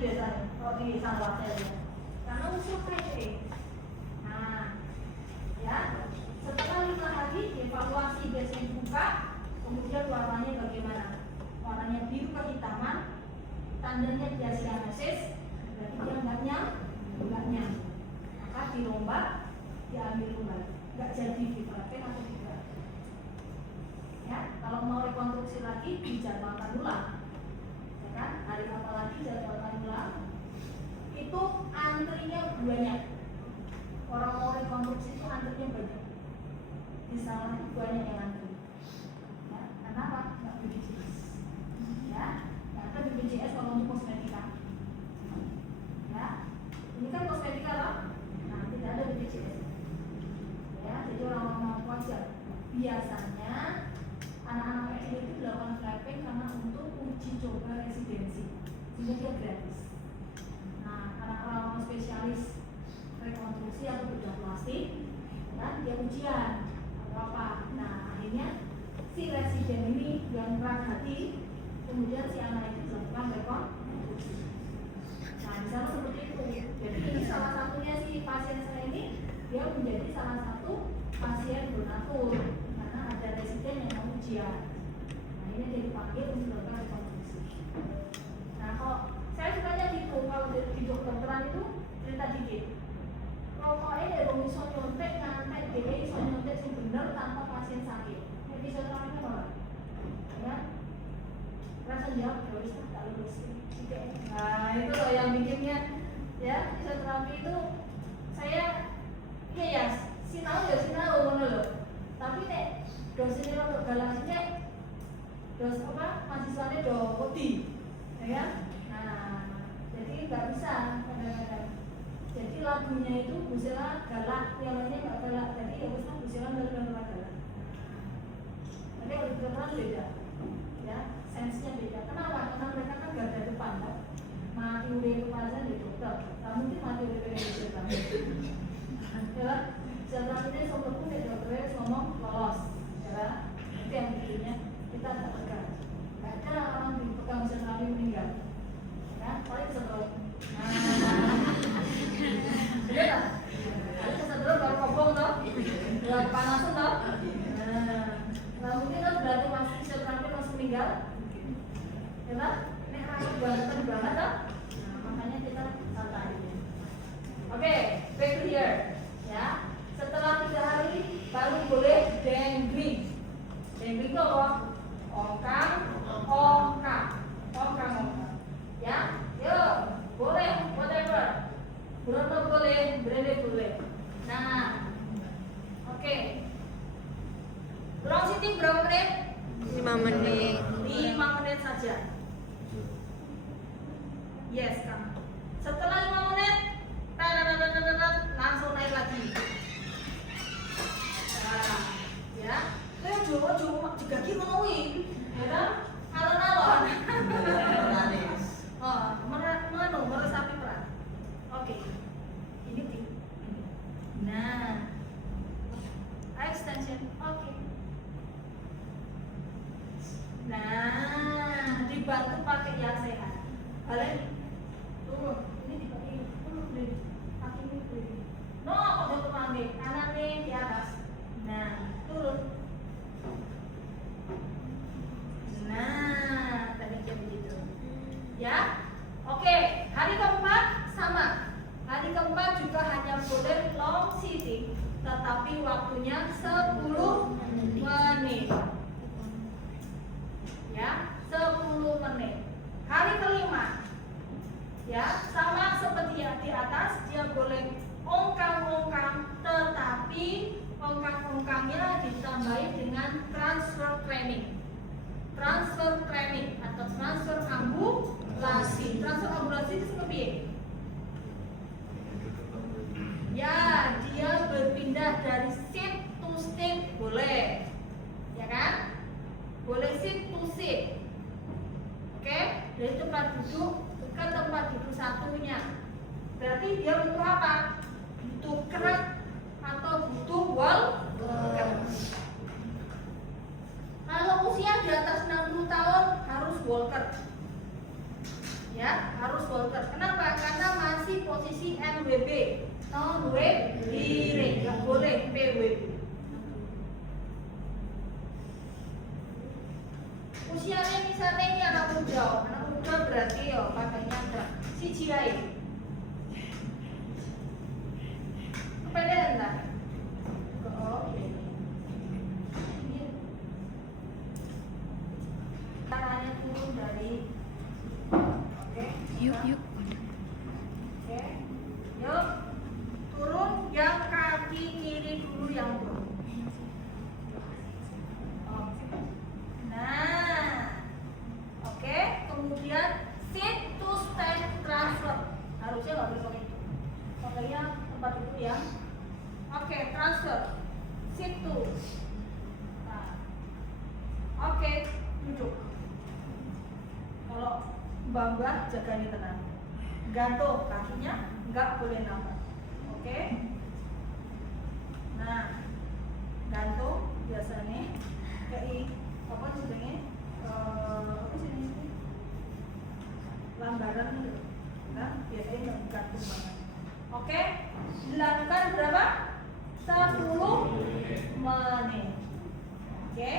biasanya kalau di sangwatnya ya, karena usul PP. Nah, ya setelah 5 hari dievaluasi biasanya dibuka, kemudian warnanya bagaimana? Warnanya biru kehitaman, tandanya dia cyanosis, berarti dia enggak nyam, maka dirombak, diambil kembali, enggak jadi dipakai atau tidak. Ya, kalau mau rekonstruksi lagi dijadwalkan ulang. Kan? Hari apa lagi jadwalkan ulang, itu antrinya banyak. Orang mau rekonstruksi itu antrinya banyak. Di sana itu banyak yang antri. Ya, kenapa? Nggak BPJS. Ya, nggak ada BPJS kalau untuk kosmetika. Ya, ini kan kosmetika loh. Nah, tidak ada BPJS. Ya, jadi orang-orang mau wajar. Biasanya anak-anak SD itu dilakukan flapping karena untuk uji coba residensi, sehingga dia gratis. Nah, anak-anak spesialis rekonstruksi atau bedah plastik, kan dia ujian atau apa. Nah, akhirnya si residen ini yang keras hati, kemudian si anak itu dilakukan rekonstruksi. Nah, misalnya seperti itu. Jadi ini salah satunya si pasien saya ini, dia menjadi salah satu pasien donatur. Ada residen yang mau ujian. Nah, ini dia dipanggil untuk melakukan rekonstruksi. Nah, kalau saya sukanya gitu, kalau di dokteran itu cerita dikit. Pokoknya dari iso nyontek ngantek dhewe iso nyontek sing bener tanpa pasien sakit. Nek fisioterapi apa? Ya. Rasa jawab terus tak lulus. Nah, itu loh yang bikinnya ya, fisioterapi itu saya ya sinau ngono loh. Tapi nek dosennya untuk galaksinya dos apa mahasiswanya do putih ya. Nah, jadi nggak bisa kadang-kadang. Jadi lagunya itu Busela galak, yang lainnya nggak galak. Jadi ya wis Busela galak. Jadi kalau kedokteran beda, ya sensenya beda. Kenapa? Karena mereka kan garda depan kan. Mati udah itu pasien di dokter. Nah, mungkin mati udah di dokter. Ya, setelah ini sebelum pun dokternya ngomong lolos. Ya, itu yang bikinnya kita tak pegang. Nggak ada orang dipegang fisioterapi meninggal. Ya, paling kesedot. Bener tak? Paling kesedot baru kobong toh, udah kepanasan toh. Nah, mungkin kan berarti masih fisioterapi masih meninggal. Ya, ini rasanya banget toh. Nah, makanya kita santai. Oke, back to here. Ya, setelah 3 hari baru boleh dengling. Dengling itu apa? Ongkang. Ya, yuk, boleh, whatever. Berapa boleh, boleh. Nah, oke. Long sitting berapa menit? 5 menit. 5 menit saja. Yes, Kang. Setelah 5 menit, langsung naik lagi. Nah, ya. Jowo juga gitu ngomongin, ya alon-alon. Oh, meresapi peran. Oke. Ini. Nah, extension. Oke. Nah, dibantu pakai yang sehat. Kalian turun. Ini dipakai turun deh. Kaki ini berdiri. No, kok jatuh mandi. Kanan nih di atas. Nah, turun. Nah, tadi kayak begitu. Ya, oke. Hari keempat sama. Hari keempat juga hanya boleh long sitting, tetapi waktunya 10 menit. Ya, 10 menit. Hari kelima, ya sama seperti yang di atas, dia boleh ongkang-ongkang, tetapi ongkang-ongkangnya ditambahi dengan transfer training. Transfer training atau transfer ambulasi. Transfer ambulasi itu seperti apa? Ya, dia berpindah dari seat to seat boleh, ya kan? Boleh seat to seat. Oke, dari tempat duduk ke tempat duduk satunya. Berarti dia butuh apa? Butuh kerak atau butuh walker. Kalau usia di atas 60 tahun harus walker. Ya, harus Walter. Kenapa? Karena masih posisi NWB, non waiting, nggak boleh PWB. Usianya misalnya ini anak muda berarti ya pakainya ada siji ae. Kepedean tak? Oh, caranya turun dari, oke? Yuk. Oke, yuk turun yang kaki kiri dulu yang turun. Oke. Nah, oke. Kemudian sit to stand transfer. Harusnya nggak boleh pakai itu. Pakainya tempat itu ya. Oke, transfer. Sit to. Nah, oke, duduk. Kalau Mbak jaga ini tenang. Gantung kakinya, nggak boleh nambah. Oke. Nah, gantung biasanya kayak apa sebenarnya? Apa sih ini? Lambaran gitu. Nah, biasanya gantung banget. Oke. Dilakukan berapa? 10 menit. Oke.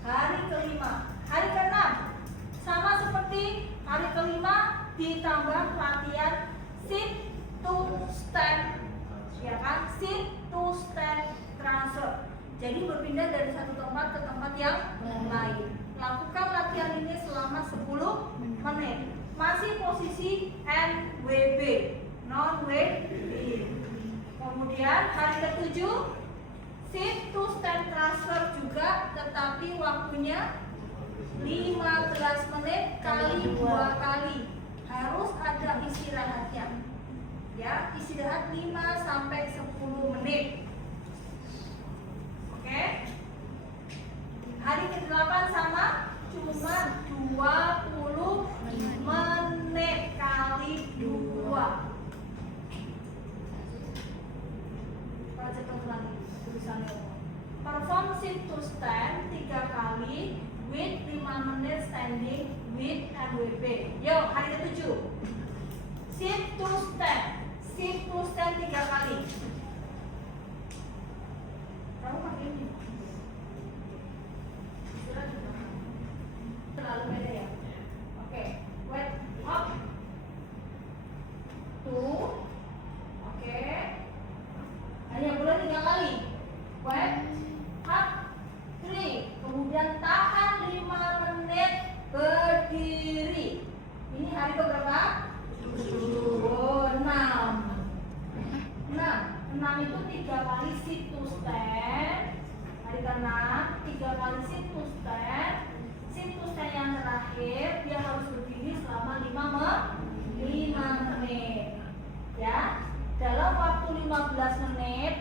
Hari kelima. Hari keenam sama seperti hari kelima, ditambah latihan sit to stand, ya kan? Sit to stand transfer. Jadi berpindah dari satu tempat ke tempat yang lain. Lakukan latihan ini selama 10 menit. Masih posisi NWB, non waiting. Kemudian hari ke-7 sit to stand transfer juga, tetapi waktunya 15 menit kali 2 kali. Harus ada istirahatnya. Ya, istirahat 5 sampai 10 menit. Oke. Hari ke-8 sama, cuma 20 menit kali 2. Perform sit to stand 3 kali with 5 menit standing with NWB. Yuk, hari ke-7 sit to stand. Sit to stand 3 kali. Kamu pakai ini terlalu beda ya. Oke, wait up 2. Oke, hanya boleh 3 kali. Wait up 3. Kemudian tahan 5 menit berdiri. Ini hari keberapa? 6. 6 itu 3 kali sit to stand. Hari ke-6 3 kali sit to stand. Sit to stand yang terakhir dia harus berdiri selama 5 menit. Ya, dalam waktu 15 menit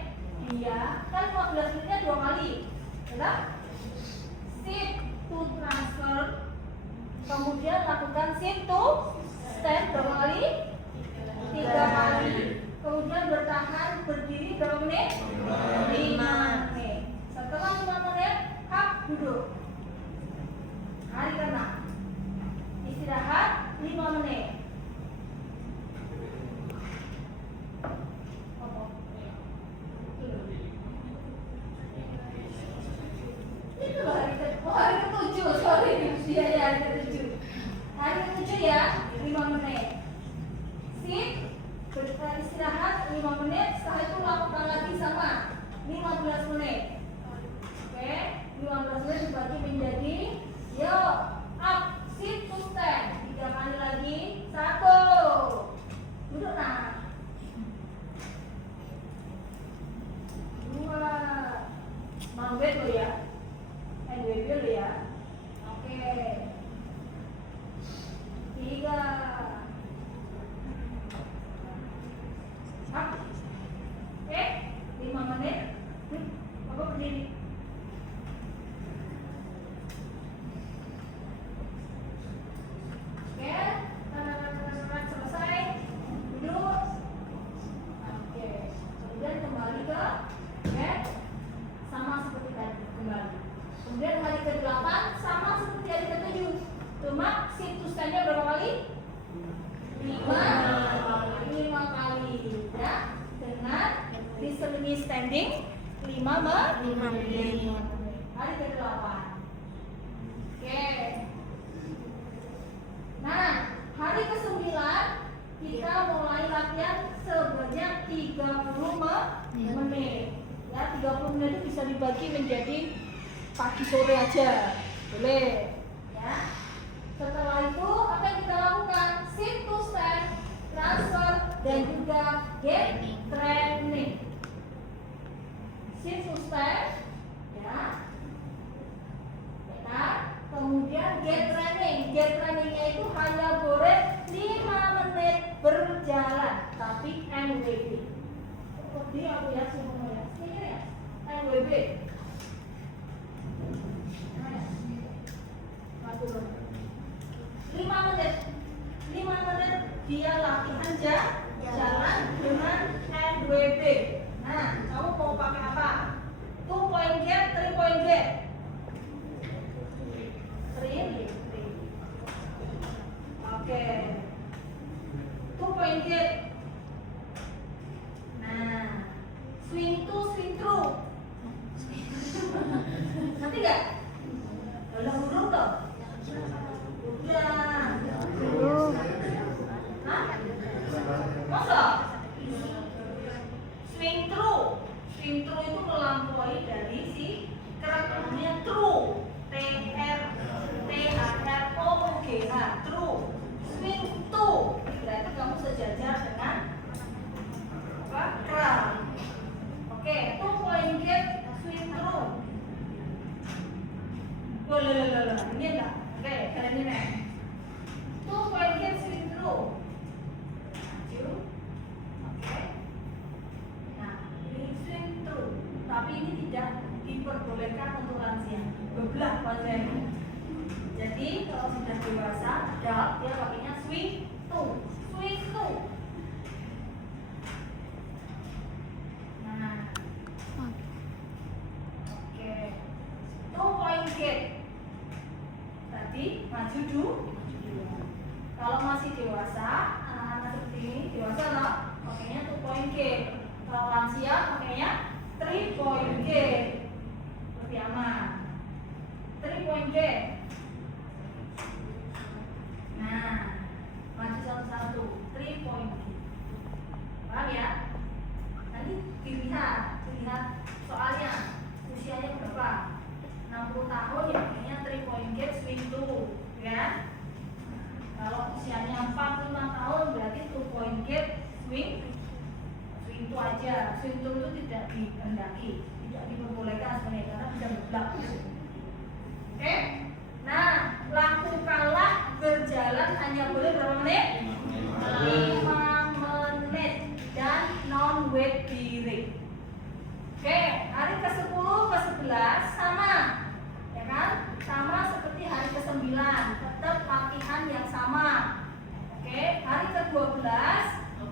dia kan 15 menitnya 2 kali. Benar? Sit to transfer. Kemudian lakukan sit to stand berapa kali? 3 kali. Kemudian bertahan berdiri berapa menit? 5 menit. Setelah 5 menit, hap duduk. Hari ke-6 istirahat 5 menit. Itu hari ke-7, sorry, dia ya hari ke-7. Hari ke-7 ya, 5 menit. Sit, istirahat 5 menit, setelah itu lakukan lagi sama 15 menit. Oke, 15 menit dibagi menjadi yuk, up, sit to stand 3 kali lagi. 1. Duduk nah. 2. Mau bed lo ya. NWB lo ya. Oke. 3. Up. Oke, 5 menit. Apa berdiri? Oke, selesai. Duduk. Oke. Kemudian kembali ke bed. Sama seperti tadi, kembali. Kemudian hari ke-8 sama seperti hari ke-7. Cuma sit to stand-nya berapa kali? 5 kali ya, dengan listening standing 5 menit. Hari ke-8. Oke. Nah, hari ke-9 kita mulai latihan sebanyak 30 menit. Ya, 30 menit itu bisa dibagi menjadi pagi sore aja. Boleh. Ya. Setelah itu apa yang kita lakukan? Sit to stand, transfer, dan juga get training. Sit to stand, ya. Kemudian get training. Get trainingnya itu hanya boleh 5 menit berjalan, tapi NWB. Seperti aku ya semua ya. Ini ya, NWB. 5 menit dia latihan jalan dengan NWB. Nah, kamu mau pakai apa? 2 point gap, 3 point gap. 3. Oke. 2 point gap. Nah, swing to, swing through. Nanti enggak? Dalam huruf toh? Udah. Hah? Masa? Swing through. Swing through itu melampaui dari si karakternya through. T-R-O-U-G-H. Through. Swing to. Berarti kamu sejajar dengan apa? Kerak. Oke, 2 point gap, swing through. Loh. Ini enggak? Oke, kalian ini. 2 point gap, swing through. Maju. Oke. Nah, ini swing through. Tapi ini tidak diperbolehkan untuk lansia. Bebelah wajahnya. Jadi kalau sudah dewasa, adult, dia pakainya swing to. Swing to. Nah. Oke. 2 point gap. Tadi maju dulu. Kalau masih dewasa, anak-anak seperti ini dewasa loh, pakainya 2 point gap. Kalau lansia pakainya 3 point gap. Lebih aman. 3 point gap. Nah, maju satu-satu. 3 point gap. Paham ya? Nanti dilihat soalnya usianya berapa. 60 tahun ya pakainya 3 point gap, swing to, ya. Kalau usianya 45 tahun berarti 2 point gap, swing to aja. Swing to itu tidak dikehendaki, tidak diperbolehkan sebenarnya karena bisa beblak. Oke? Nah, lakukanlah berjalan hanya boleh berapa menit? 5 menit dan non weight bearing. Oke, hari ke-10, ke-11 sama. Ya kan? Sama seperti hari ke-9, tetap latihan yang sama. Oke, hari ke-12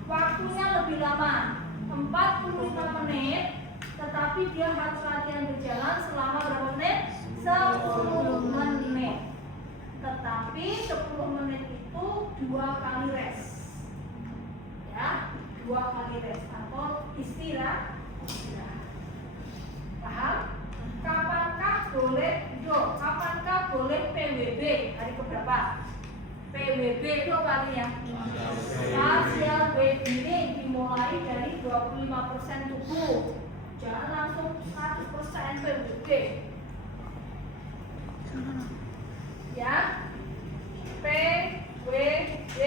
waktunya lebih lama, 45 menit, tetapi dia harus latihan berjalan selama berapa menit? 10 menit. Tetapi 10 menit itu 2 kali rest. Ya, 2 kali rest atau istirahat. Paham? Kapankah boleh PWB? Hari keberapa? PWB itu apa artinya? Partial weight bearing dimulai dari 25% tubuh. Jangan langsung 100% PWB. Ya. PWB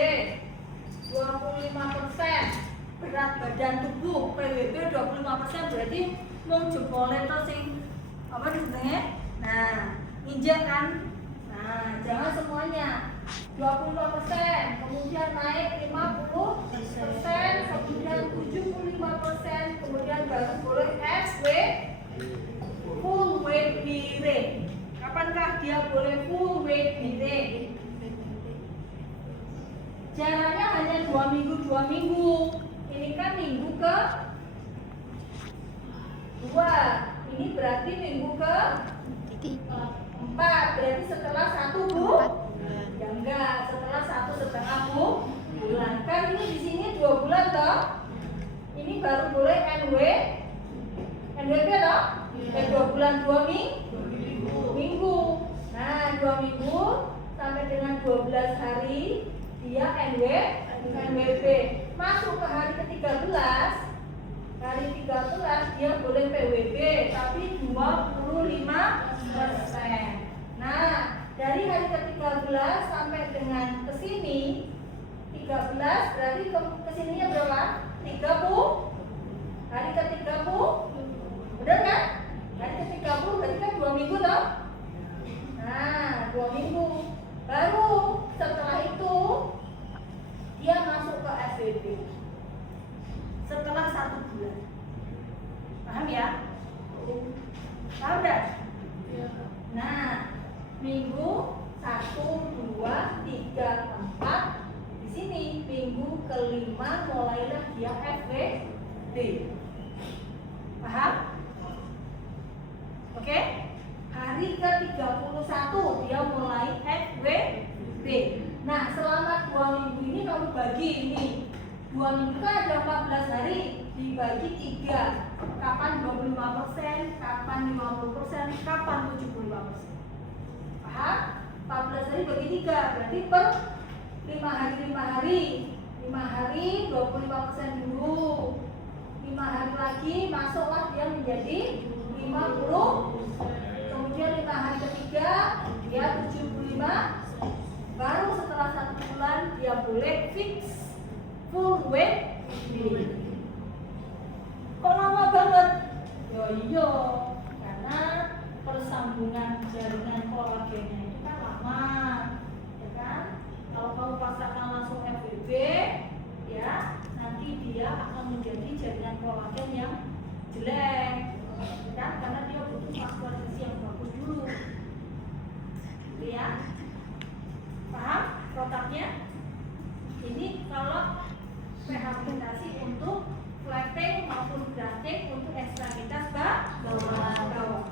25% berat badan tubuh. PWB 25% berarti mau jempolnya itu sing apa disebutnya? Nah, injak kan? Nah, jangan semuanya 25%, kemudian naik 50%, kemudian 75%, kemudian baru boleh full weight bearing. Kapankah dia boleh full weight bearing? Jaraknya hanya 2 minggu. Ini kan minggu ke 2. Ini berarti minggu ke 4. Berarti setelah 1 bulan. Ya enggak, setelah 1,5 bulan. NWP toh? 2 bulan 2 minggu. Nah, 2 minggu sampai dengan 12 hari dia NWP. Masuk ke hari ke-13. Hari 13 dia boleh PWB tapi 25%. Nah, dari hari ke-13 sampai dengan ke sini 13 berarti ke sininya berapa? 30. Hari ke-30. Benar kan? Hari ke-30 berarti kan 2 minggu toh? Nah, 2 minggu. Baru setelah itu dia masuk ke FWB. Setelah 1 bulan. Paham ya? Paham enggak? Nah, minggu 1, 2, 3, 4. Di sini minggu ke-5 mulailah dia FWB. Paham? Oke? Hari ke-31 dia mulai FWB. Nah, selama 2 minggu ini kamu bagi ini. 2 minggu kan ada 14 hari, dibagi 3. Kapan 25%, kapan 50%, kapan 75%. Paham? 14 hari bagi 3, berarti per 5 hari 25% dulu. 5 hari lagi masuklah dia menjadi 50. Kemudian 5 hari ketiga dia 75. Baru setelah 1 bulan dia boleh fix full weight. Kok lama banget? Iya, karena persambungan jaringan kolagennya itu kan lama, ya kan? Kalau kamu paksakan langsung FWB, ya nanti dia akan menjadi jaringan kolagen yang jelek, kan? Karena dia butuh vaskulasi yang bagus dulu, gitu ya. Paham protapnya? Ini kalau rehabilitasi untuk flatting maupun grafting untuk ekstremitas bawah.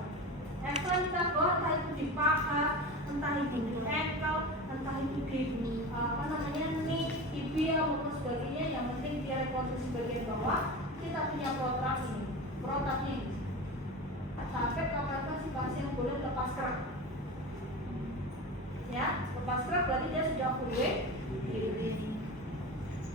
Ekstremitas bawah entah itu di paha, entah itu di ankle, entah itu di knee, tibia maupun sebagainya. Yang penting dia rekonstruksi bagian bawah. Kita punya protap ini, protapnya ini. Sampai kapan si pasien boleh lepas kerak? Ya, lepas kerak berarti dia sudah full weight.